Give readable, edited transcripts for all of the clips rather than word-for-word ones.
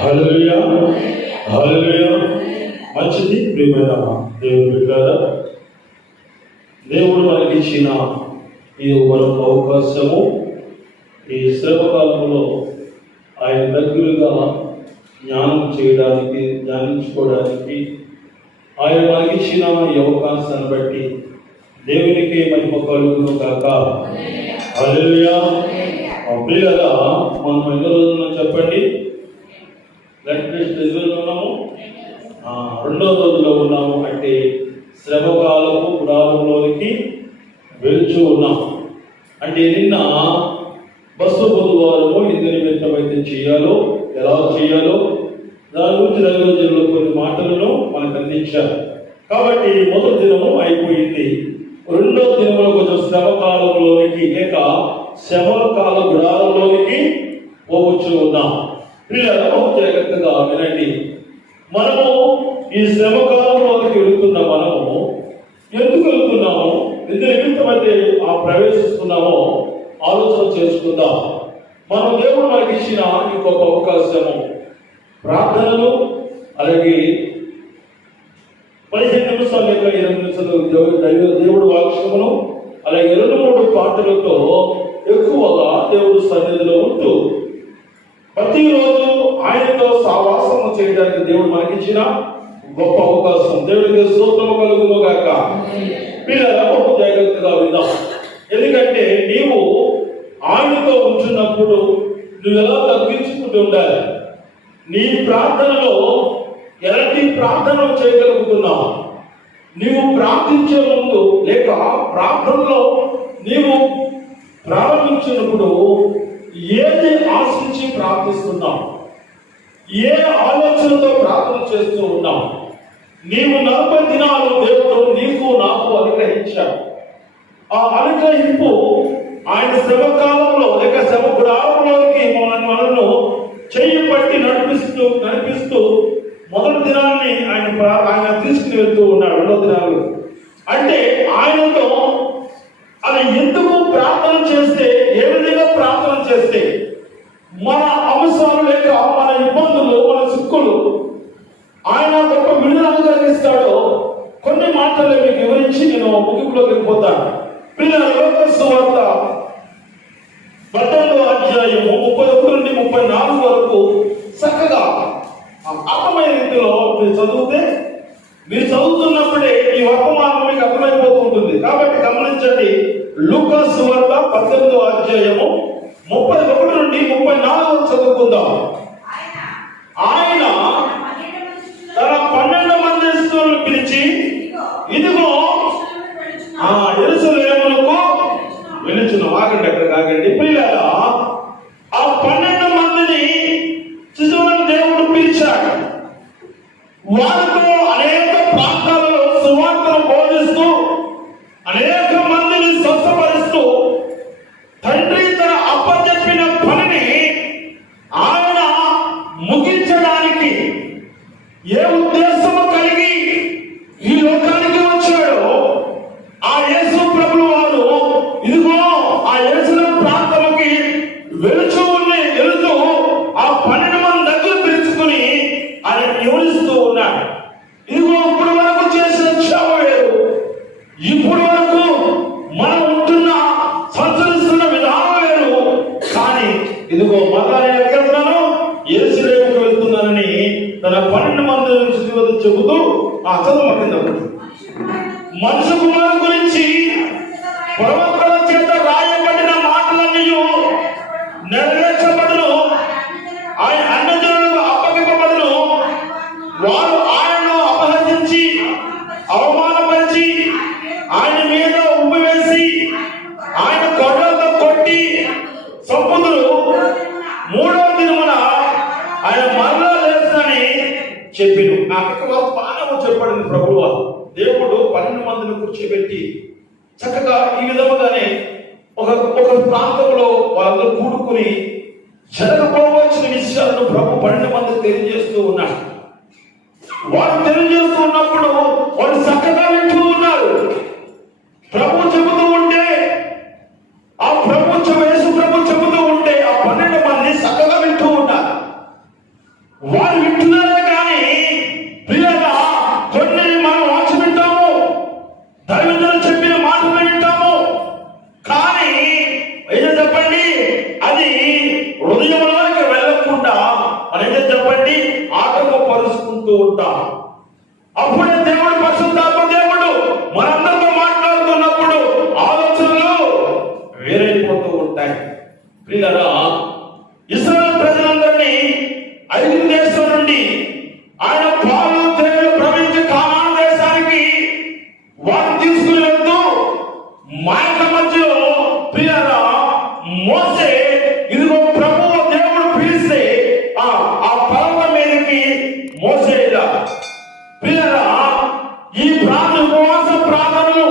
హల్లెలూయా, హల్లెలూయా. మంచిది ప్రియమైన దేవుని బిడ్డలారా, దేవుడు మనకి ఇచ్చిన ఈ మరొక అవకాశము, ఈ శ్రమ కాలంలో ఆయన దగ్గరగా జ్ఞానం చేయడానికి, ధ్యానించుకోవడానికి ఆయన మనకి ఇచ్చిన ఈ అవకాశాన్ని బట్టి దేవునికి మహిమ కలుగును గాక. హల్లెలూయా. ప్రియులారా, మనం ఎన్ని రోజులు చెప్పండి? ఎన్ని రోజులు ఉన్నాము? 2వ రోజులో ఉన్నాము. అంటే శ్రమకాలపు గుడారంలోనికి వెళ్తూ ఉన్నాం. అంటే నిన్న బస్సు బుధవారము ఇంద్ర నిమిత్తం అయితే చేయాలో, ఎలా చేయాలో దాని గురించి రవిరోజుల్లో కొన్ని మాటలను మనకు అందించారు. కాబట్టి మొదటి దినము అయిపోయింది. 2వ దినంలో కొంచెం శ్రమకాలంలోనికి లేక శ్రమకాల గుడారంలోనికి పోవచ్చు ఉన్నాం. పిల్లలు జాగ్రత్తగా వినండి. మనము ఈ శ్రమకాలంలోకి వెళుతున్న మనము ఎందుకు వెళుతున్నాము, ఎందుకు నిమిత్తమైతే ప్రవేశిస్తున్నామో ఆలోచన చేసుకుందాం. మనం దేవుడు మనకి ఇచ్చిన ఇంకొక అవకాశము ప్రార్థనలు, అలాగే 15 నిమిషాలు లేక 20 నిమిషాలు దేవుడు వాక్యమును, అలాగే 2-3 పాటలతో ఎక్కువగా దేవుడు సన్నిధిలో ఉంటూ ప్రతిరోజు ఆయనతో సహవాసము చేయడానికి దేవుడు మనకిచ్చిన గొప్ప అవకాశం. దేవుడికి స్తోత్రము కలుగును గాక. పిల్లలు జాగ్రత్తగా విందాం. ఎందుకంటే నీవు ఆయనతో ఉంటున్నప్పుడు నువ్వు ఎలా తగ్గించుకుంటూ ఉండాలి. నీ ప్రార్థనలో ఎలాంటి ప్రార్థన చేయగలుగుతున్నావు? నీవు ప్రార్థించే ముందు లేక ప్రార్థనలో నీవు ప్రారంభించినప్పుడు ఏది ఆశించి ప్రార్థిస్తున్నావు, ఏ ఆలోచనతో ప్రార్థన చేస్తూ ఉన్నావు? నీవు 40 దినాలు దేవుడు నీకు నాకు అనుగ్రహించాడు. ఆ అనుగ్రహింపు ఆయన శ్రమకాలంలో లేక శ్రమ గుడారంలోకి మనను చెయ్యి పట్టి నడిపిస్తూ మొదటి దినాన్ని ఆయన తీసుకుని వెళ్తూ ఉన్నాడు. 2వ దినాలు అంటే ఆయనతో అది ఎందుకు ప్రార్థన చేస్తే, ఏ విధంగా ప్రార్థన చేస్తే మన అంశాలు లేక మన ఇబ్బందులు, మన చిక్కులు ఆయన గొప్ప విడుదల కలిగిస్తాడో కొన్ని మాటలు మీకు వివరించి నేను ముగింపులోకి వెళ్ళిపోతాను. పిల్లల యోహాను సువార్త 18వ అధ్యాయము 31 నుండి 34 వరకు చక్కగా అర్థమైన రీతిలో మీరు చదివితే, మీరు చదువుతున్నప్పుడే ఈ వర్తమానం మీకు అర్థమైపోతూ ఉంటుంది. కాబట్టి గమనించండి. లూకాసు సువార్త 18వ అధ్యాయము 31 నుండి 34 చదువుకుందాం. ఆయన తన 12 మంది శిష్యులను పిలిచి, ఇదిగో యెరూషలేమునకు వెళుచును. ఆగండి, అక్కడ ఆగండి. పిల్లలా, ఆ 12 మందిని శిశువులను దేవుడు పిలిచాడు. వారితో అనేక ప్రాంతాలలో సువార్తను బోధిస్తూ అనేక మందిని స్వస్థపరుస్తూ తండ్రి తన అప్పచెప్పిన పనిని ఆయన ముగించడానికి ఏ ఉద్దేశము కలిగి ఈ లోకానికి వచ్చాడో ఆ యేసు ప్రభువు వారు ఇదిగో ఆ యెరూషలేము ప్రాంతానికి వెళుతూ ఆ 12 మంది దగ్గర పిలుచుకుని ఆయన వివరిస్తూ ఉన్నాడు. ఇదిగో ఇప్పుడు వరకు చేసిన క్షేమ వేరు, ఇప్పుడు వరకు మనం ఉంటున్న సంచరిస్తున్న విధానం వేరు. కానీ ఇదిగో మరలా నేను ఎక్కడున్నాను, యెరూషలేముకు వెళ్తున్నానని తన 12 మంది చెబుతూ చదవబడింది. మనుష్య కుమారు గురించి ప్రవక్తల చేత రాయబడిన మాటలన్నీ నెరవేర్చబడును, ఆయన అన్యజనులకు అప్పగింపబడును. వారు ఆయనను అపహసించి అవమానపరిచి ఆయన మీద ఉమ్మివేసి ఆయన కొరలతో కొట్టి చంపుదురు. 3వ దినమున ఆయన మరలా లేచునని చెప్పిను. బాగా చెప్పబడింది. ప్రభువు దేవుడు 12 మందిని కూర్చోబెట్టి చక్కగా ఈ విధముగానే ఒక ప్రాంతంలో వాళ్ళందరూ కూడుకుని జరగబోవలసిన విషయాలను ప్రభు 12 మందికి తెలియజేస్తూ ఉన్నాడు. వారు తెలియజేస్తూ ఉన్నప్పుడు వాళ్ళు చక్కగా వింటూ ఉన్నారు. ప్రభు చెబుతూ ఉంటే, యేసు ప్రభు చెబుతూ ఉంటే ఆ 12 మంది చక్కగా వింటూ ఉన్నారు. అనేది చెప్పండి ఆటంకపరుచుకుంటూ ఉంటాం. అప్పుడే దేవుడు పరిశుద్ధాత్మ దేవుడు మనందరితో మాట్లాడుతున్నప్పుడు ఆలోచనలు వేరైపోతూ ఉంటాయి. ప్రియులారా, ఇశ్రాయేలు ప్రజలందరినీ ఐగుప్తు దేశం నుండి ఆయన పాలు తేనెలు ప్రవహించి కానాను దేశానికి వారు తీసుకుని వెళ్తూ మాయల మధ్యలో ప్రియులారా మోసే ఇదిగో ప్రభువు దేవుడు పిలిస్తే ఆ పర్వతం మీదకి మోసేలా ప్రియులారా ఈ ఉపవాస ప్రార్థనలు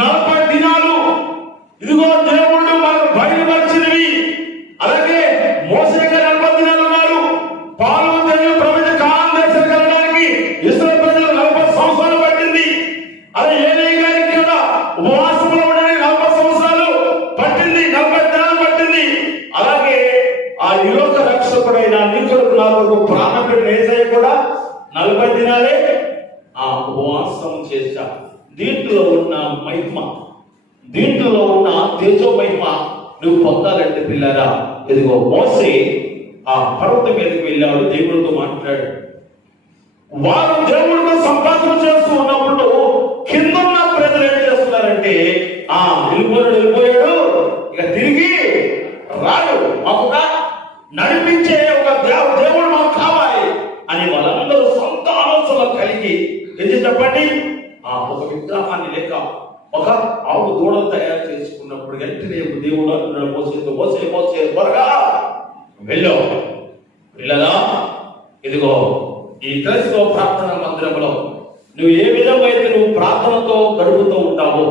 40 దినాలు ఇదిగో దేవుడు మనకు బయలుపరిచినవి. అలాగే మోసేగా 40 దినాలు ఉన్నారు. పాలు తేనెలు ప్రవహించి కానాను దేశానికి వెళ్ళడానికి ఇశ్రాయేలు ప్రజలు 40 సంవత్సరాలు పట్టింది. అదే ఏలీయా గారికి కూడా ఉపవాసంలో ఉండడానికి 40 సంవత్సరాలు పట్టింది, 40 దినాలు పట్టింది. అలాగే ఆ యులోక రక్షకుడైన నీకుడు నాకు ప్రాణం పెట్టిన యేసయ్య కూడా 40 దినాలే ఆ ఉపవాసం చేశా. దీంట్లో ఉన్న మహిమ, దీంట్లో ఉన్న తేజో మహిమ నువ్వు పొందాలంటే పిల్లరా, ఇదిగో మోసే ఆ పర్వతం మీదకి వెళ్ళాడు, దేవుడితో మాట్లాడు. వారు దేవుడితో సంభాషణ చేస్తూ ఉన్నప్పుడు కింద ఉన్న ప్రజలు ఏం చేస్తున్నారంటే వెళ్ళిపోయాడు, ఇక తిరిగి రాడు, మాకు నడిపించే ఒక దేవుడు మాకు కావాలి అని వాళ్ళందరూ సొంత ఆలోచనలు కలిగి ఏం చెప్పండి ఒక విగ్రహాన్ని లేక ఒక ఆవు దూడలు తయారు చేసుకున్నప్పుడు వెంటనే దేవుడు అంటున్నాడు మోసే త్వరగా వెళ్ళావు. పిల్లలా, ఇదిగో ఈ క్రైస్తవ ప్రార్థన మందిరంలో నువ్వు ఏ విధంగా అయితే నువ్వు ప్రార్థనతో గడుపుతూ ఉంటావో,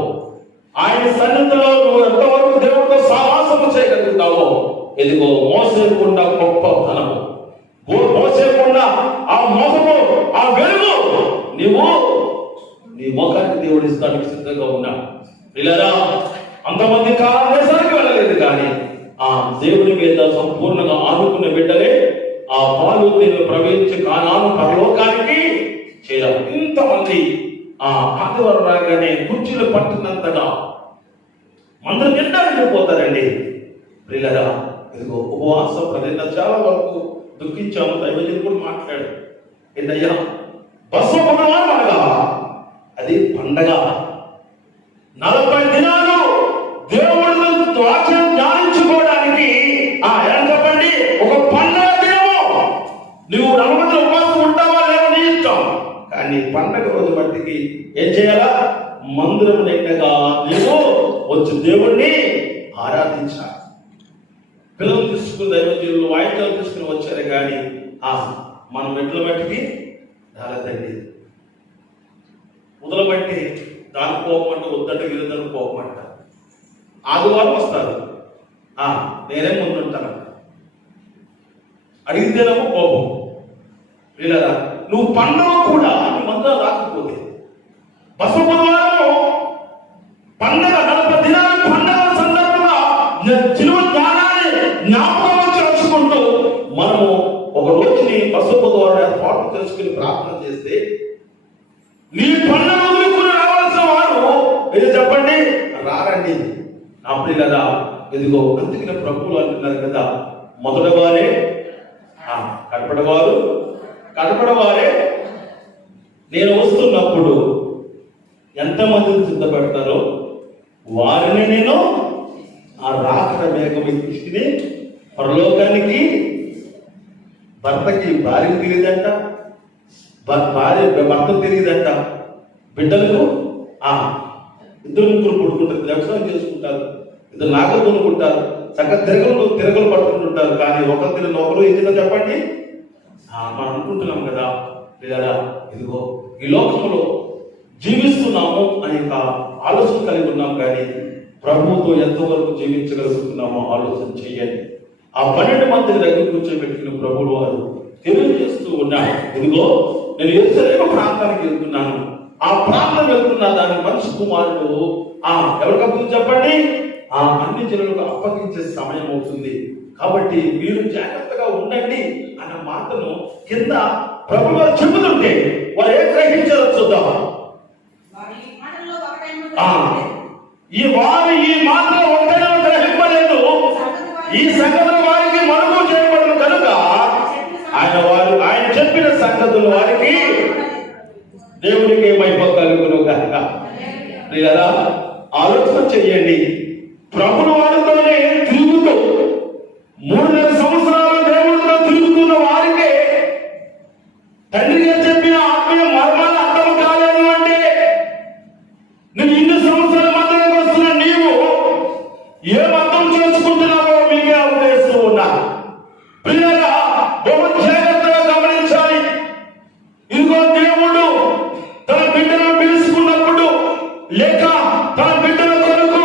ఆయన సన్నిధిలో నువ్వు ఎంతవరకు దేవుడితో సహవాసము చేయగలుగుతావో, ఇదిగో మోసేకుండా గొప్ప ధనము, మోసేకుండా ఆ మోసము, ఆ వెలుగు నీవు నీ మోకానికి దేవుడు ఇస్తానికి సిద్ధంగా ఉన్నా. పిల్లరా, అంతమంది కానాను దేశానికి వెళ్ళలేదు, కానీ ఆ దేవుని మీద సంపూర్ణంగా ఆనుకున్న బిడ్డలే ఆ పాలు తేనెలు ప్రవహించి కానాను పరలోకానికి చేరారు. ఇంతమంది ఆ ఆదివారం రాగానే కుర్చీలు పట్టినంతగా అందరూ నిండా వెళ్ళిపోతారండి. పిల్లరా, ఇదిగో ఉపవాస ప్రజలు చాలా వరకు దుఃఖించాము. దైవజనుడు కూడా మాట్లాడు, ఏంటయ్యా బసవనగా అది పండగ, 40 దినాలు దేవుడు వాక్యం ధ్యానించుకోవడానికి ఎలా చెప్పండి ఒక పండగ దినము. నువ్వు 40 రోజులు ఉపవాసం ఉంటావా లేవో నీ ఇష్టం, కానీ పండగ రోజు మట్టికి ఏం చేయాలా, మందిరం నిండగా నువ్వు వచ్చి దేవుణ్ణి ఆరాధించాలి. పిల్లలు తీసుకుని దైవజనులు వాయిద్యాలు తీసుకుని వచ్చారు, కానీ మనం ఎట్ల మట్టికి రాలేదండి. మొదలుబట్టి దాని పోమంటే వద్దంటే వీళ్ళందరూ పోమంట. ఆదివారం వస్తారు, నేనే ముందుంటాను, అడిగితేనేమో కోపం. వీళ్ళరా, నువ్వు పండుగ కూడా నీ మందులో రాకపోతే బసవవారం పండగ 40 దినాల పండగ సందర్భంగా జీవ జ్ఞానాన్ని జ్ఞాపకం చేసుకుంటూ మనము ఒక రోజుని బసవవారం ఏర్పాటు చేసుకుని ప్రార్థన చేస్తే నీ పండుగ వదులుకుని రావాల్సిన వారు ఏదో చెప్పండి రారండి. నా ప్రియులారా, ఇదిగో అందుకనే ప్రభువులు అంటున్నారు కదా, మొదటి వారే కడపడవారే నేను వస్తున్నప్పుడు ఎంతమందిని సిద్ధపడతారో వారిని నేను ఆ రాకడ మేఘం తీసుకుని పరలోకానికి. భర్తకి భార్యకు తెలియదంట, భార్య భర్తకు తెలియదంట, బిడ్డలకు 2-3 కొడుకుంటారు, వ్యవసాయం చేసుకుంటారు, 2 నాగలు కొనుక్కుంటారు, చక్కగా తిరగలు పట్టుకుంటుంటారు, కానీ ఒకరు తిరిగిన ఒకరు ఏదైనా చెప్పండి మనం అనుకుంటున్నాం కదా. లేదా ఇదిగో ఈ లోకంలో జీవిస్తున్నాము అనే ఒక ఆలోచన కలిగి ఉన్నాం, కానీ ప్రభువుతో ఎంతవరకు జీవించగలుగుతున్నామో ఆలోచన చేయండి. ఆ 12 మంది దగ్గర కూర్చోబెట్టుకుని ప్రభువులు వారు తెలియజేస్తూ ఉన్నారు, ఇదిగో నేను యెరూషలేము ప్రాంతానికి వెళ్తున్నాను, ఆ ప్రాంతం వెళ్తున్నా దాని మనిషి కుమారుడు ఎవరికప్పుడు చెప్పండి అన్ని జనులకు అప్పగించే సమయం అవుతుంది, కాబట్టి మీరు జాగ్రత్తగా ఉండండి అన్న మాటను కింద ప్రభువు వారు చెబుతుంటే వారు ఏం గ్రహించారో చూద్దాం. వారు ఈ మాటలో ఒకటైనా గ్రహింపలేదు, ఈ సంగతులు వారికి మరుగు చేయబడను కనుక ఆయన చెప్పిన సంగతులు వారికి దేవునికి మహిమ కలుగును గాక. ప్రియులారా, ఆలోచన చెయ్యండి. ప్రభుల వారితోనే తిరుగుతూ 3.5 సంవత్సరాలు దేవుడితో తిరుగుతున్న వారికే తండ్రి గారు చెప్పిన ఆత్మీయ మర్మాలు అర్థం కాలేదు అంటే, నువ్వు ఇన్ని సంవత్సరాల మందికి వస్తున్న నీవు ఏం అర్థం చేసుకుంటున్నావో మీకే అవదేస్తూ ఉన్నా. ప్రియులారా, బహు జాగ్రత్తగా గమనించాలి. ఇదిగో దేవుడు తన బిడ్డలను పిలుచుకున్నప్పుడు, లేక తన బిడ్డల కొరకు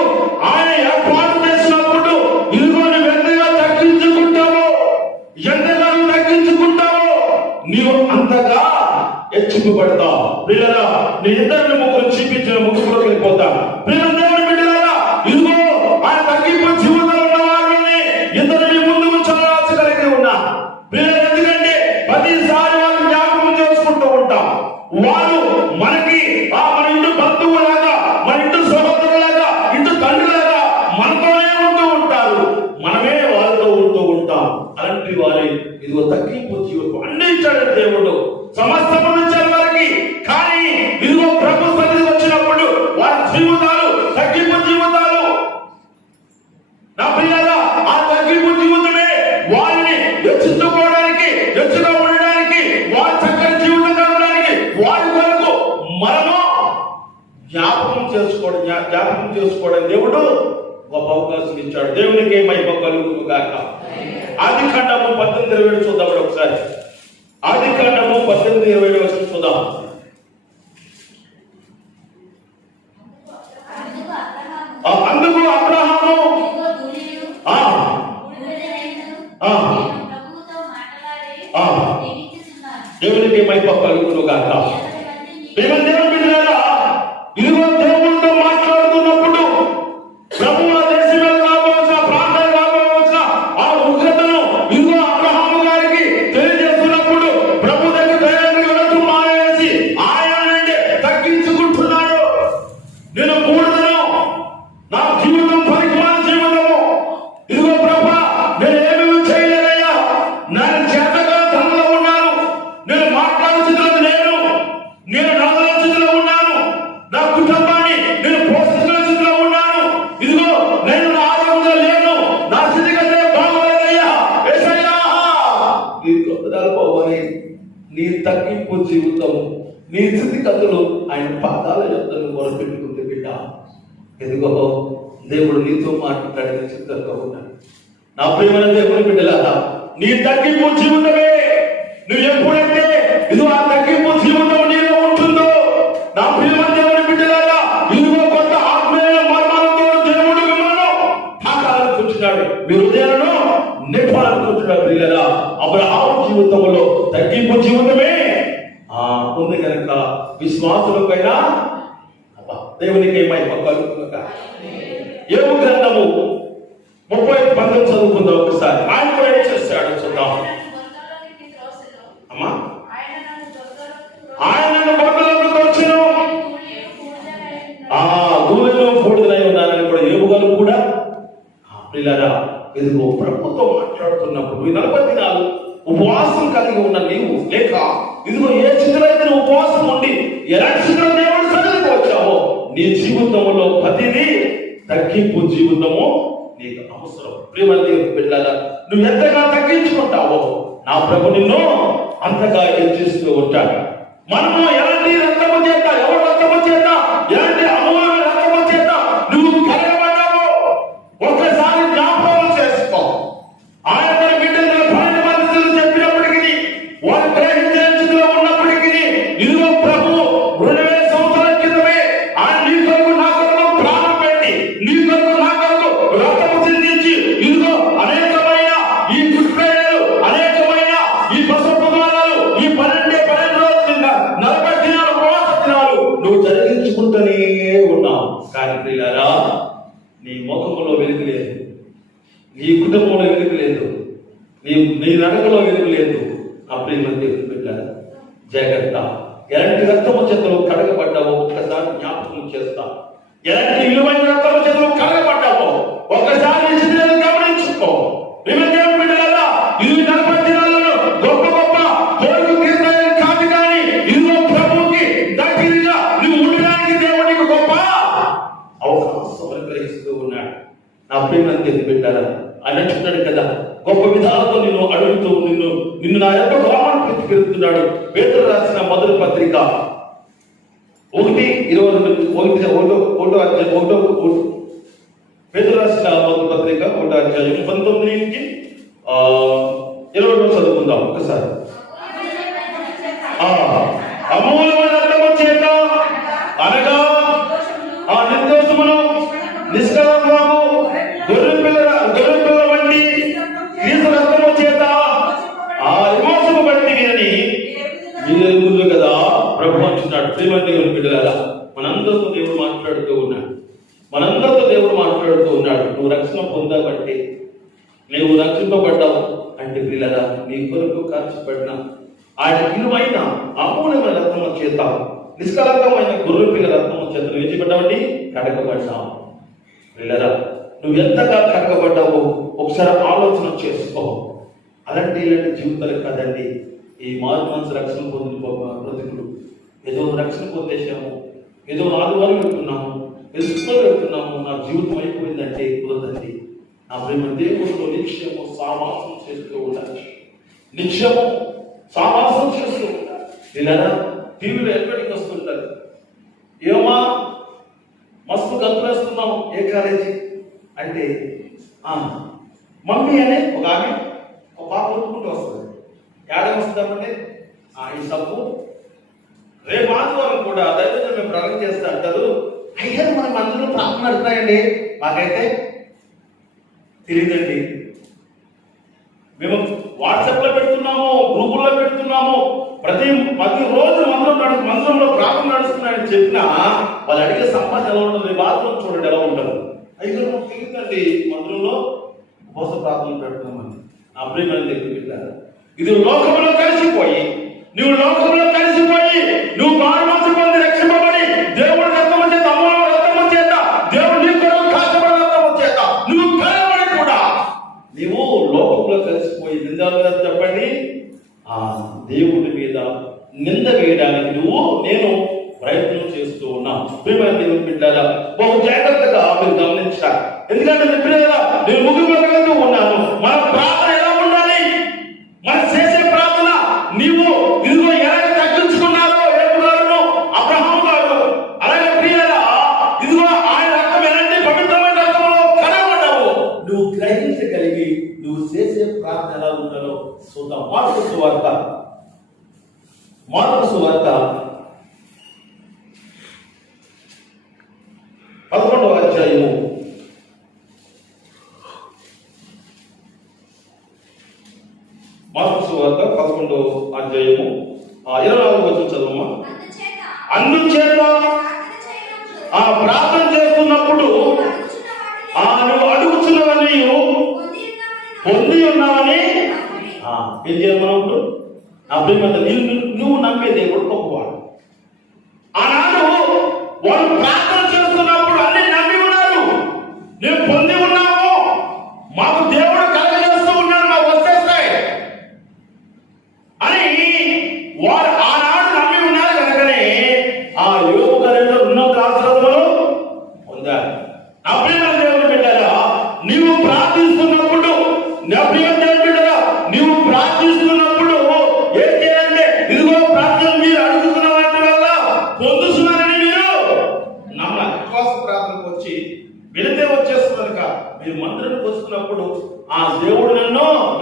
ఆయన ఏర్పాటు చేసినప్పుడు, ఇదిగో నువ్వు ఎంతగా తగ్గించుకుంటావో, ఎంతగా తగ్గించుకుంటావో నీవు అంతగా హెచ్చింపబడతావు. ప్రియులారా, నీ ఇద్దరిని ముగ్గురు చూపించిన ముగ్గురు వెళ్ళిపోతా. ప్రియుల దేవుని బిడ్డలారా, ఇదిగో ఆయన తగ్గింపు జీవితంలో ఉన్న వారిని ఇద్దరు మీ ముందు ఉంచాలని ఆశ కలిగి ఉన్నా. ప్రియులారా, ఎందుకంటే ప్రతిసారి వాళ్ళు జ్ఞాపకం చేసుకుంటూ ఉంటాం. వాళ్ళు మనకి మన ఇంటి బంధువులాగా, మన ఇంటి సహోదరులాగా, ఇంటి తండ్రిలాగా మనతోనే ఉంటూ ఉంటారు. మనమే వాళ్ళతో ఉంటూ ఉంటాం. అలాంటి వారి ఇదిగో తగ్గింపు జీవితం అన్ని ఇచ్చాడు దేవుడు, సమస్తము ఇచ్చాడు వారికి. కానీ ఇదిగో ప్రభు సన్నిధికి వచ్చినప్పుడు వారి జీవితాలు తగ్గింపు జీవితాలు. నా ప్రియులారా, ఆ తగ్గింపు జీవితమే వారిని హెచ్చించుకోవడానికి, హెచ్చుగా ఉండడానికి, వారి చక్కని జీవితం గడపడానికి, వారి కొరకు మనము జ్ఞాపకం చేసుకోవడం దేవుడు గొప్ప అవకాశం ఇచ్చాడు. దేవునికి మహిమ కలుగును గాక. ఆదికాండము 18:27 చూద్దాం ఒకసారి. ఆదికాండము 18:27 చూద్దాం. అందుకు అబ్రహాము దేవునికి మహిమ కలుగును గాక. దేవుని బిడ్డలారా, ఇదిగో దేవునితో మాట్లాడుతున్నప్పుడు ప్రభువు ఆ దేశం మీద రాబోవలసిన, ప్రాంతాలు రాబోవలసిన ఆ ఉగ్రతను ఇదిగో అబ్రహాము గారికి తెలియజేస్తున్నప్పుడు ప్రభు దగ్గర ధైర్యంగా వెళ్ళటం మానేసి ఆయన నుండి తగ్గించుకుంటున్నాడు. నేను కూడదను, నా జీవితం పరిమాణ జీవితము, ఇదిగో ప్రభా నేను ఏమీ చేయలేదయ్యా, నేను చేతగా ధనలో ఉన్నాను, నేను మాట్లాడే స్థితిలో లేను, నేను నగల స్థితిలో ఉన్నాను, నా కుటుంబాన్ని నేను పోషించిన స్థితిలో ఉన్నాను, ఇదిగో నేను నా ఆరోగ్యంగా లేను, నా స్థితిగతే బాగోలేదయ్యా, యేసయ్యా నీ గొప్పదలు పోవాలి. నీ తగ్గింపు జీవితము, నీ స్థితిగతులు ఆయన పాదాల యొద్దకు మొరపెట్టుకుంటే బిడ్డ, ఎదుగో దేవుడు నీతో మాట్లాడిన సిద్ధంగా ఉన్నాడు. నా ప్రియమైన దేవుని బిడ్డలారా, నీ తగ్గింపు జీవితమే నువ్వు ఎప్పుడైతే ఇదిగో ఆ తగ్గింపు జీవితం నీలో ఉంటుందో, నా ప్రియమైన దేవుని బిడ్డలారా, ఇదిగో కొత్త ఆత్మీయ మర్మాలతో దేవుడు మిమ్మల్ని తాకాలనుకుంటున్నాడు, మీ హృదయాలను నింపాలనుకుంటున్నాడు. ప్రియులారా, అబ్రహాము జీవితంలో తగ్గింపు జీవితమే ఉంది కనుక విశ్వాసులకైనా దేవునికి మహిమ కలుగును గాక. యోబు గ్రంథము 30:19 చదువుకుందాం ఒకసారి. ఆయన కూడా ఏం చేస్తాడు చూద్దాం. అమ్మా, ఆయన బొక్కలకు తోచెను, ధూళిలో బూడిదై ఉన్నానని కూడా యోబు గారు కూడా. ప్రియులారా, ఇదిగో ప్రభుతో మాట్లాడుతున్నప్పుడు ఈ 40 దినాలు ఉపవాసం కలిగి ఉన్న నీవు, లేక ఇదిగో ఏ స్థితిలో అయితే ఉపవాసం ఉండి ఎలాంటి స్థితిలో దేవుడు సన్నిధికి వచ్చావో, నీ జీవితంలో ప్రతిదీ తగ్గింపు జీవితము నీకు అవసరం. ప్రియమైన దేవుని బిడ్డలారా, నువ్వు ఎంతగా తగ్గించుకుంటావో నా ప్రభు నిన్ను అంతగా హెచ్చిస్తూ ఉంటాడు. మనము ఎలాంటి రక్తము చేత, ఎవరి రక్తము చేత, ఎలాంటి అమూల్యమైన రక్తము చేత నువ్వు కలగబడ్డావో ఒక్కసారి జ్ఞాపకం చేసుకో. ఆయన తన బిడ్డలు పన్నెండు మంది చెప్పినప్పటికీ, వారు గ్రహించే స్థితిలో ఉన్నప్పటికీ, ఇదిగో ప్రభు 2000 సంవత్సరాల క్రితమే ఆయన నీ కొరకు నా కొరకు ప్రాణం పెట్టి, నీ కొరకు నా కొరకు రక్తము చిందించి, ఇదిగో అనేకమైన ఈ గుడ్లు, అనేకమైన ఈ పసుపు ద్వారాలు, ఈ 12 రోజులు 40 దినాలు ఉపవాస దినాలు నువ్వు జరిగించుకుంటూనే ఉన్నావు. కానీ ప్రియులారా, నీ ముఖములో వెలుగు లేదు, నీ కుటుంబంలో వెలుగు లేదు, నీ నడకలో వెలుగు లేదు. ఆ ప్రియమైన దేవుని బిడ్డ, జాగ్రత్త. ఎలాంటి రక్తము చేతలు కడగబడ్డావో ఒక్కసారి జ్ఞాపకం చేస్తా. ఎలాంటి విలువైన రక్తము చేతలు కడగబడ్డావో ఒక్కసారి గమనించుకో. ప్రియమైన దేవుని బిడ్డలారా, ఈ 40 దినాలలో గొప్ప పట్టుదలతో నిన్ను అడుగుతూ నిన్ను నా యొక్క కోమాన్ని తీసుకెళ్తున్నాడు. పేతురు రాసిన మొదటి పత్రిక 1:22 పేతురు రాసిన మొదటి పత్రిక 1:19-20 చదువుకుందాం ఒకసారి. అమూల్యమైన రక్తము చేత అనగా ఆ నిర్దోషమును నిష్కళంకము గొర్రె పిల్ల వంటి క్రీస్తు రక్తము చేత ఆ విమోచము బట్టి వీరని మీరు ఎరుగుదురు కదా ప్రభు అంటున్నాడు. ప్రేమ దేవుని బిడ్డలారా, మనందరితో దేవుడు మాట్లాడుతూ ఉన్నాడు. నువ్వు రక్షణ పొందబట్టి, నీవు రక్షింపబడ్డావు అంటే పిల్లరా, నీ కొరకు ఖర్చు పడిన ఆయన విలువైన అమూల్యమైన రక్తము చేత నిష్కలంకమైన గొర్రె పిల్ల రక్తము చేత నువ్వు ఏం చేయబడ్డావండి? కడగబడ్డావు. పిల్లరా, నువ్వు ఎంతగా కడగబడ్డావో ఒకసారి ఆలోచన చేసుకో. అలాంటి ఇలాంటి జీవితాలు కాదండి ఈ మారు మనసు రక్షణ పొందిన బ్రతుకులు. ఏదో రక్షణ పొందేశాము, ఏదో ఆదివారం వెళ్తున్నాము, ఏదో శుభ్రం వెళ్తున్నాము, నా జీవితం అయిపోయిందంటే కుదరదండి. నా ప్రేమ దేవుడితో నిత్యము సావాసం చేస్తూ ఉండాలి. నిత్యము సావాసం చేస్తూ ఉండాలి. ఇలా టీవీలో ఎక్కడికి వస్తుంటారు, ఏమా మస్తు గంతులేస్తున్నాం ఏ కాలేజీ అంటే మమ్మీ అనే ఒక ఆమె ఒక పాప కొనుక్కుంటూ వస్తుంది. ఏడాది వస్తామంటే ఈ సబ్బు రేపు ఆదివారం కూడా దైవజనం మేము ప్రారంభం చేస్తా అంటారు. అయ్యా మనం అందరూ ప్రార్థన అడుగుతాయండి, మాకైతే తెలియదండి. మేము వాట్సాప్లో పెడుతున్నాము, గ్రూపుల్లో పెడుతున్నాము, ప్రతి రోజు మందిరంలో ప్రార్థన నడుస్తున్నాయని చెప్పినా వాళ్ళు అడిగే సంపాదన ఎలా ఉంటుంది, బాత్రూమ్ చూడండి ఎలా ఉంటారు. అయితే మాకు తెలియదండి మందిరంలో ఉపవాస ప్రార్థన పెడుతున్నామని. నా ప్రియమైన దగ్గర పెట్టారు. ఇది లోకంలో కలిసిపోయి నువ్వు మారు మనసు పొంది రక్షింపబడి దేవుడి రక్తము చేత, అమ్మవారి రక్తము చేత, దేవుడు నీ కొరకు కాచబడిన రక్తము చేత నువ్వు కలవని కూడా నీవు లోకంలో కలిసిపోయి నిందాలు చెప్పండి దేవుడి మీద నింద వేయడానికి నేను ప్రయత్నం చేస్తూ ఉన్నాం. ప్రియమైన దేవుని బిడ్డలారా, బహు జాగ్రత్తగా మీరు గమనించాలి. ఎందుకంటే నేను ముగిపోగలుగుతూ ఉన్నాను. మన ప్రార్థన ఎలా ఉండాలి? మనం చేసే ప్రార్థన నీవు ఇదిగో ఎలా తగ్గించుకున్నారో ఏపురాలను అబ్రహాము గారు, అలాగే ప్రియులారా ఇదిగో ఆయన రక్తం ఎలాంటి పవిత్రమైన రక్తంలో కనబడ్డావు నువ్వు గ్రహించగలిగి నువ్వు చేసే ప్రార్థన ఎలా ఉండాలో చూద్దాం. మార్కు సువార్త 11వ అధ్యాయము 24వ వచనం చదవమ్మా. అందుచేత ఆ ప్రార్థన చేస్తున్నప్పుడు నువ్వు అడుగుచున్నవని పొంది ఉన్నావని ఏం చేయాలి మనం? నా ప్రియమైన నువ్వు నమ్మే దేవుడు గొప్పవాడు. ఆనాడు వాళ్ళు ప్రార్థన చేస్తున్నప్పుడు అన్ని నమ్మి ఉన్నారు, నేను పొంది ఉన్నాము, మాకు దేవుడు కలగజేస్తూ ఉన్నాడు, మాకు వచ్చేస్తాయి అని వారు ఆనాడు నమ్మి ఉన్నారు. కనుకనే ఆ యోగు గారు ఉన్నత ఆశీర్వాదాలు పొందారు. నా ప్రియమైన దేవుడు బిడ్డరా, నీవు ప్రార్థిస్తున్నప్పుడు, నా ప్రియమైన దేవుడు బిడ్డరా, నీవు ప్రార్థిస్తున్నప్పుడు ఏం చేయాలంటే ఇదిగో ప్రార్థన మీరు అడుగుతున్న వాటి వల్ల పొందుతున్నారని మీరు నమ్మాలి. విశ్వాస ప్రార్థనకు వచ్చి వెళితే వచ్చేస్తున్నారు కా. మీరు మందిరానికి వస్తున్నప్పుడు ఆ దేవుడు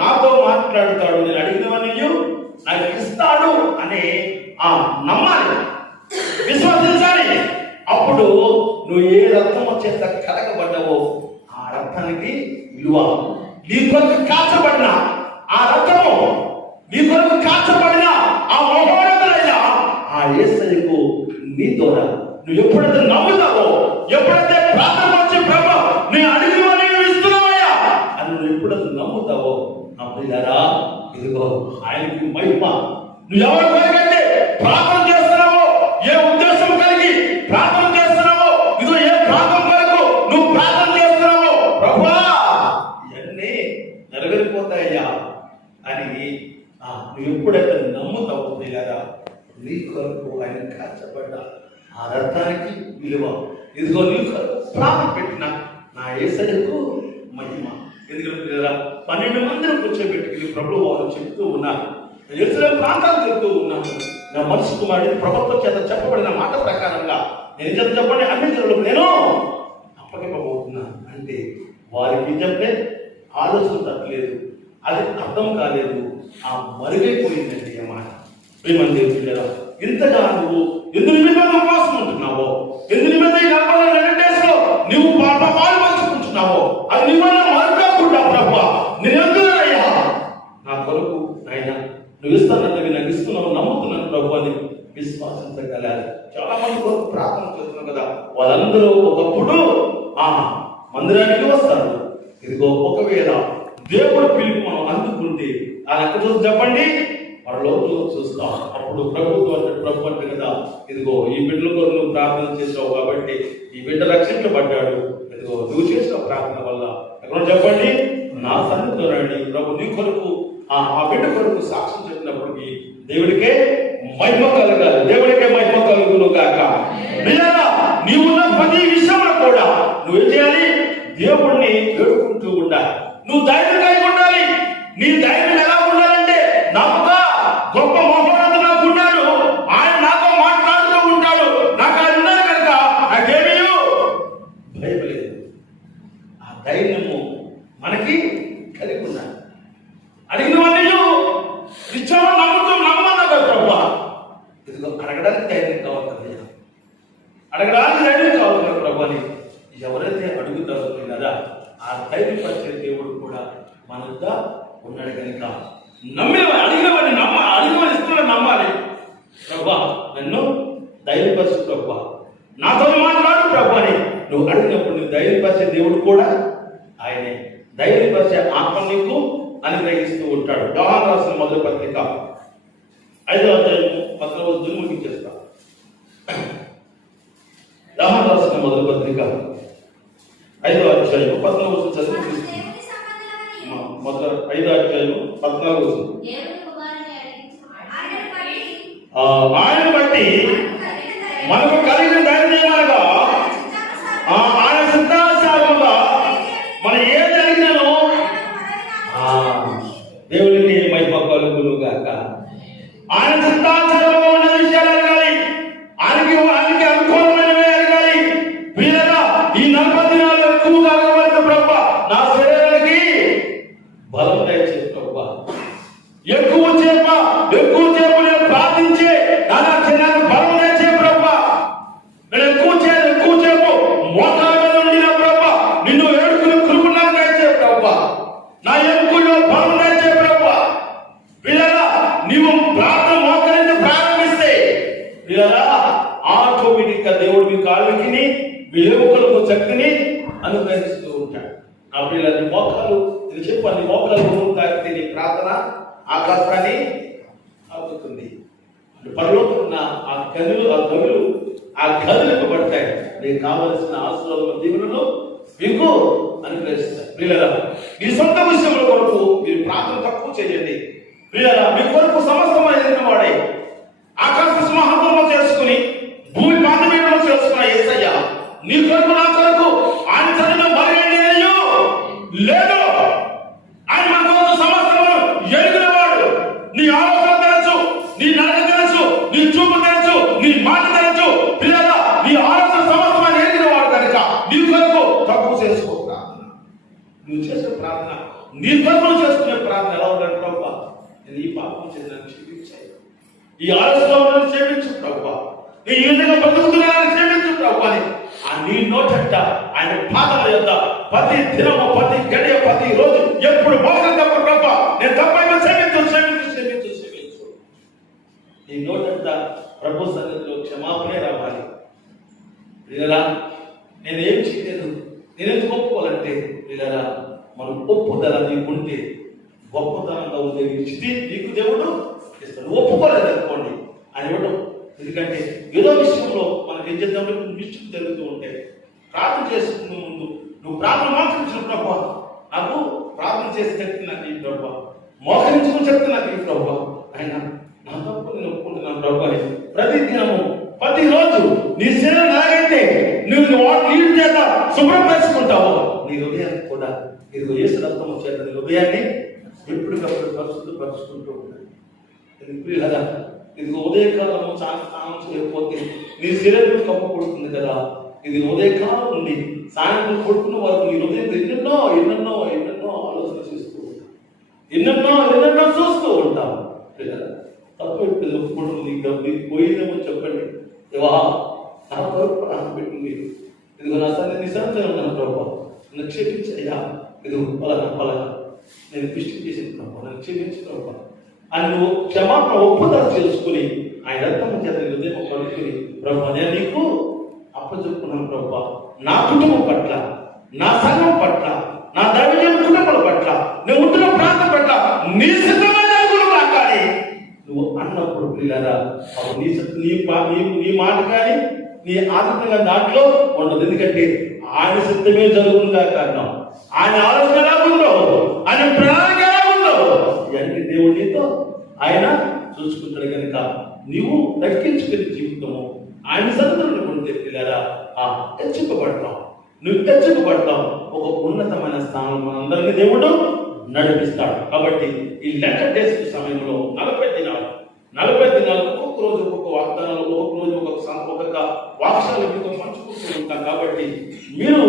నాతో మాట్లాడుతాడు, నేను అడిగినవన్నీ నాకు ఇస్తాడు అని నమ్మాలి, విశ్వసించాలి. అప్పుడు నువ్వు ఏ రక్తం చేత కలగబడ్డావో ఆ రక్తానికి విలువ. నీ కొరకు కాచబడిన ఆ రక్తము, నీ కొరకు కాచబడిన ఆ మహోన్నతుడైన ఆ యేసయ్యకు నీ ద్వారా నువ్వు ఎప్పుడైతే నమ్ముతావో, ఎప్పుడైతే ప్రార్థన వచ్చి ప్రభు నేను అడిగినవని ఇస్తున్నావయ్యా అని నువ్వు ఎప్పుడైతే నమ్ముతావో నా ప్రియులారా, ఇదిగో ఆయనకి మహిమ. నువ్వు ఎవరి కొరకంటే ప్రార్థన చేస్తున్నావో, ఏ ఉద్దేశం కలిగి ప్రార్థన చేస్తున్నావో, ఇదిగో ఏ ప్రార్థన కొరకు నువ్వు ప్రార్థన చేస్తున్నావో, ప్రభువా ఇవన్నీ నెరవేరిపోతాయ్యా అని నువ్వు ఎప్పుడైతే నమ్ముతావో ప్రియులారా, నీ కొరకు ఆయన కాచబడ్డ ఆ రక్తానికి విలువ. ఇదిగో నీ కొరకు ప్రాణం పెట్టిన నా యేసయ్యకు మహిమ. ఎందుకంటే 12 మందిని కూర్చోబెట్టుకుని ప్రభు వారు చెప్తూ ఉన్నారు, యెరూషలేము ప్రాంతాలు చెప్తూ ఉన్నారు, నా మనసు కుమారుడు ప్రభుత్వం చేత చెప్పబడిన మాట ప్రకారంగా నేను చెప్పండి అన్ని జనులకు నేను అప్పగింపబోతున్నా అంటే వారికి చెప్తే ఆలోచన తప్పలేదు, అది అర్థం కాలేదు, ఆ మరుగైపోయిందండి ఆ మాట. ప్రేమని దేవుడు ఇంతగా నువ్వు ఎందుకు నిమిత్తం ఉపవాసం ఉంటున్నావో, ఎందుకు నిమిత్తం ఈ 42 days లో నువ్వు పాలు పంచుకుంటున్నావో అది నిన్న మరుగకుండా ప్రభు నేను ఎందుకయ్యా నా కొరకు ఆయన నువ్వు ఇస్తానన్నవి నాకు ఇస్తున్నావు నమ్ముతున్నాను ప్రభు అని విశ్వాసించగలాలి. చాలా మంది కొరకు ప్రార్థన చేస్తున్నాం కదా, వాళ్ళందరూ ఒకప్పుడు ఆ మందిరానికి వస్తారు. ఇదిగో ఒకవేళ దేవుడు పిలుపు మనం అందుకుంటే ఆ లెక్క చూసి చెప్పండి పరలోకంలో చూస్తాం. అప్పుడు ప్రభు అంటే కదా, ఇదిగో ఈ బిడ్డల కొరకు నువ్వు ప్రార్థన చేసావు కాబట్టి ఈ బిడ్డ రక్షించబడ్డాడు, ఇదిగో నువ్వు చేసిన ప్రార్థన వల్ల ఎక్కడ చెప్పండి నా సన్నిధిలో రండి ప్రభు నీ కొరకు ఆ బిడ్డ కొరకు సాక్ష్యం చెప్పినప్పటికీ దేవుడికే మహిమ కలగాలి, దేవుడికే మహిమ కలుగును గాక. నీవున్న ప్రతి విషయంలో కూడా నువ్వేం చేయాలి, దేవుణ్ణి వేడుకుంటూ ఉండాలి, నువ్వు ధైర్యం కలిగి ఉండాలి. నీ ధైర్యం ఎలా ఉండాలంటే నాకుగా గొప్ప మహోన్నతుడు నాకు ఉన్నాడు, ఆయన నాతో మాట్లాడుతూ ఉంటాడు, నాకు అది ఉన్నది కనుక నాకేమీ భయం లేదు. ఆ ధైర్యము మనకి కలిగి ఉండాలి. అడిగినవన్నీ ఇచ్చామో నమ్మన్నా కదా ప్రభు, ఇదిగో అడగడానికి ధైర్యం కావాలి కదా, అడగడానికి ధైర్యం కావాలి కదా ప్రభు అని ఎవరైతే అడుగుతారో కదా ఆ ధైర్యపరిచే దేవుడు కూడా మనతో ఉన్నాడు కనుక అడిగినవాడిని అడిగినవాడిని ఇస్తున్నా నమ్మాలి. ప్రభా నన్ను ధైర్యపరచు ప్రభా, నాతో మాట్లాడు ప్రభు అని నువ్వు అడిగినప్పుడు నువ్వు ధైర్యపరిచే దేవుడు కూడా ఆయనే, ధైర్యపరిచే ఆత్మ నీకు అనుగ్రహిస్తూ ఉంటాడు. యోహాను రాసిన మొదటి పత్రిక 5వ అధ్యాయం 14 ముగించేస్తా. యోహాను రాసిన మొదటి పత్రిక 5వ అధ్యాయం 14 చదివి మొదటి 5వ అధ్యాయం 14 ఆయన బట్టి మనకు కలిగిన ధైర్యం అనగా ఆయన సిద్ధాంతాలుగా మన ఏ జరిగినను దేవునికి మహిమ కలుగును గాక. ఆయన సిద్ధాంతాలలో ఉన్న విషయాలు అడగాలి, ఆయనకి అనుకూలమైనవి అడగాలి. వీళ్ళగా ఈ 40 దినాలు ఎక్కువగా అడగవలసిన ప్రభు నా శరీరానికి బలం దయచే ప్రభు, ఎక్కువ చేపు నేను ప్రార్థించే నాకు బలం దయచే ప్రభు, నేను ఎక్కువ చేపు మోకాల మీద ఉండిన ప్రభు నిన్ను ఏడుకుని కృప నాకు దయచే ప్రభు, నా ఎక్కువలో బలం దయచే ప్రభు. వీళ్ళగా నీవు ప్రార్థన మోకరించి ప్రారంభిస్తే వీళ్ళగా ఆటోమేటిక్ గా దేవుడు మీ కాళ్ళకి మీ ఎముకలకు శక్తిని అనుగ్రహిస్తూ ఉంటాడు. ఆ పిల్లల్ని మోకాలు చెప్పు అన్ని మోకాలు తాకితే నీ ప్రార్థన ఆకాశాన్ని అవుతుంది. పరలోకం ఉన్న ఆ గదులకు పడతాయి. నీకు కావలసిన ఆశీర్వాదం దీవులను మీకు అనుగ్రహిస్తాయి. ప్రియులారా మీ సొంత విషయముల కొరకు మీరు ప్రార్థన తక్కువ చేయండి. ప్రియులారా మీ కొరకు సమస్తమైన వాడే ఆకాశ సింహాసనం చేసుకుని భూమి పాతమీదలో చేసుకున్న యేసయ్య నీ కొరకు నా కొరకు ఆయన చదివిన మరేంటి లేదు. ఆయన మన కొరకు సమస్తము ఎరిగినవాడు. నీ ఆలోచన తెలుసు, నీ నడక తెలుసు, నీ చూపు తెలుసు, నీ మాట తెలుసు. పిల్లలా నీ ఆలోచన సమస్తమని ఎరిగినవాడు కనుక నీ కొరకు తక్కువ చేసుకో ప్రార్థన. నువ్వు చేసే ప్రార్థన నీ కొరకు చేసుకునే ప్రార్థన ఎలా ఉండాలి ప్రభు, నేను ఈ పాపం చేసిన క్షమించాను, ఈ ఆలోచన క్షమించు ప్రభు, నీ ఈ విధంగా బతుకుతున్నానని క్షమించు ప్రభు అని ఆ నీ నోటంట ఆయన పాదల యొక్క ప్రతి దినము ప్రతి గడియ ప్రతి రోజు ఎప్పుడు మోసం తప్ప ప్రభు నేను తప్పైనా క్షమించు నీ నోటంట ప్రభు సన్నిధిలో క్షమాపణే రావాలి. వీళ్ళరా నేనేం చేయలేదు, నేనెందుకు ఒప్పుకోవాలంటే వీళ్ళరా మనం ఒప్పుదల నీకుంటే గొప్పతనంగా ఉండే స్థితి నీకు దేవుడు ఇస్తాడు. ఒప్పుకోలేదు అనుకోండి ఆయన ఇవ్వడం. ఎందుకంటే ఏదో విషయంలో మనకి ఏం చేద్దాం మిస్టేక్ జరుగుతూ ఉంటే ప్రార్థన చేసుకునే ముందు నువ్వు ప్రార్థన మోకరించిన ప్రభు నాకు ప్రార్థన చేసే శక్తి నాకు ఈ ప్రభు, మోకరించుకుని శక్తి నాకు ఈ ప్రభు, ఆయన నా తప్పు నేను ఒప్పుకుంటున్నాను ప్రభు అని ప్రతి దినము ప్రతిరోజు నీ శరీరం ఎలాగైతే నువ్వు నీటి చేత శుభ్రం చేసుకుంటావో నీ హృదయాన్ని కూడా ఇదిగో యేసు రక్తం పరిశుద్ధపరుచుకుంటూ ఉంటాడు. ఇది కదా, ఇది ఉదయకాలము స్నానం చేయకపోతే నీ శరీరం కప్పబడుతుంది కదా. ఇది ఉదయకాలం నుండి సాయంత్రం పడుకున్న వరకు నీ హృదయం ఎన్నెన్నో ఎన్నెన్నో ఎన్నెన్నో ఆలోచన చేస్తూ ఉంటాం, ఎన్నెన్నో చూస్తూ ఉంటాం. తప్పు ఎప్పుడు నీకు పోయిందేమో చెప్పండి. దేవా నా కొరకు ప్రాణం పెట్టింది, ఇదిగో నా సన్ని నిశాంతంగా ఉన్నాను ప్రభావ, నన్ను క్షమించయ్యా, ఇది పలానా నేను పిష్టి చేసిన ప్రభావ, నన్ను క్షమించిన ప్రభావ అని నువ్వు క్షమాపణ ఒప్పుదల చేసుకుని ఆయన రక్తం చేత హృదయం పడుకుని ప్రభావ నేను నీకు అప్పచెప్పుకున్నాను ప్రభావ, నా కుటుంబం పట్ల, నా సంఘం పట్ల, నా దైవజన కుటుంబాల పట్ల, నువ్వు ఉంటున్న ప్రాంతం పట్ల నీ సిద్ధమైన కానీ నువ్వు అన్నప్పుడు పిల్లరా నీ మాట కానీ నీ ఆత్మగా దాంట్లో ఉండదు. ఎందుకంటే ఆయన సిద్ధమే జరుగుతుందా కారణం, ఆయన ఆలోచన ఎలా ఉందో, ఆయన ప్రణాళిక ఎలా ఉందో ఇవన్నీ దేవుడు నీతో ఆయన చూసుకుంటాడు. కనుక నీవు తగ్గించుకునే జీవితము ఆయన సన్నిధిలో ఉంటే పిల్లరా హెచ్చుకపడతాం, నువ్వు హెచ్చుకపడతాం, ఒక ఉన్నతమైన స్థానం మనందరినీ దేవుడు నడిపిస్తాడు. కాబట్టి ఈ లెక్క డేస్ సమయంలో 40 దినాలు ఒక్కొక్క రోజు ఒక్కొక్క వాగ్దానాలు, ఒక్కొక్క రోజు ఒక్కొక్క వాక్యాలు మీతో పంచుకుంటూ ఉంటాం. కాబట్టి మీరు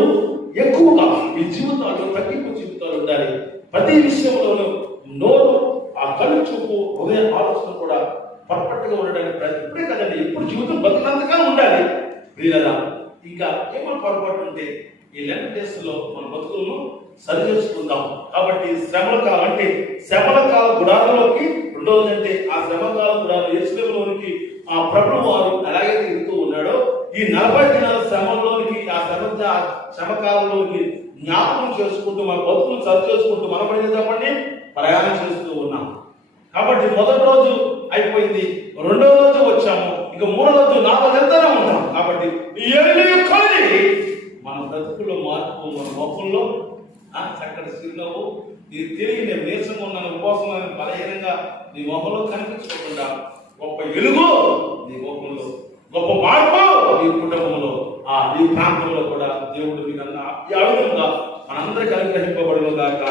ఎక్కువగా మీ జీవితాల్లో తగ్గింపు జీవితాలు ఉండాలి. ప్రతి విషయంలోనూ నోరు, ఆ కళ్ళు చూపు, హృదయ ఆలోచన కూడా పర్ఫెక్ట్ గా ఉండడానికి ఇప్పుడే కదండి, ఇప్పుడు జీవితం బతుకున్నంతగా ఉండాలి. ప్రియులరా ఇంకా ఏమైనా పొరపాటు ఉంటే ఈ లెక్క డేస్ లో మన బతుకులను సరి చేసుకుందాం. కాబట్టి శ్రమల కాలం అంటే శ్రమల కాల గుడారంలోకి రెండవది అంటే ఆ శ్రమకాల గుడారం యెరూషలేములోనికి ఆ ప్రభువు వారు ఎలాగైతే తిరుగుతూ ఉన్నాడో ఈ 40 దినాల శ్రమంలోనికి ఆ శ్రమకాలంలోకి జ్ఞాపకం చేసుకుంటూ మన బతుకులు సరి చేసుకుంటూ మనం ఏం చెప్పండి ప్రయాణం చేస్తూ ఉన్నాం. కాబట్టి మొదటి రోజు అయిపోయింది, రెండవ రోజు వచ్చాము, ఇక మూడో రోజు 40 ఎంతనే ఉంటాం. కాబట్టి మన బ్రతుకులో మార్పు, మన మొక్కల్లో చక్కటి చిరునవ్వు, ఇది తిరిగి నేను నీరసంగా ఉన్నాను, ఉపవాసం బలహీనంగా నీ మొహంలో కనిపించకుండా గొప్ప వెలుగు నీ మొహంలో, గొప్ప మార్పు ఈ కుటుంబంలో, ఈ ప్రాంతంలో కూడా దేవుడు మీకన్నా ఈ అడుగుగా మనందరికీ అనుగ్రహింపబడును గాక.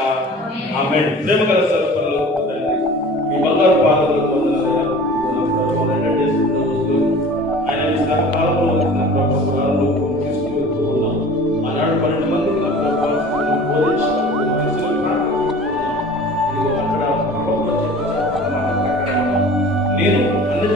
ఆమేన్. ప్రేమ గల సర్వపరలో తండ్రి, మీ బంగారు పాదములకు వందనాలయ్యా. ఆయన కాలంలో తీసుకుని వెళ్తూ ఉన్నాం. ఆనాడు 12 మందికి నేను అన్ని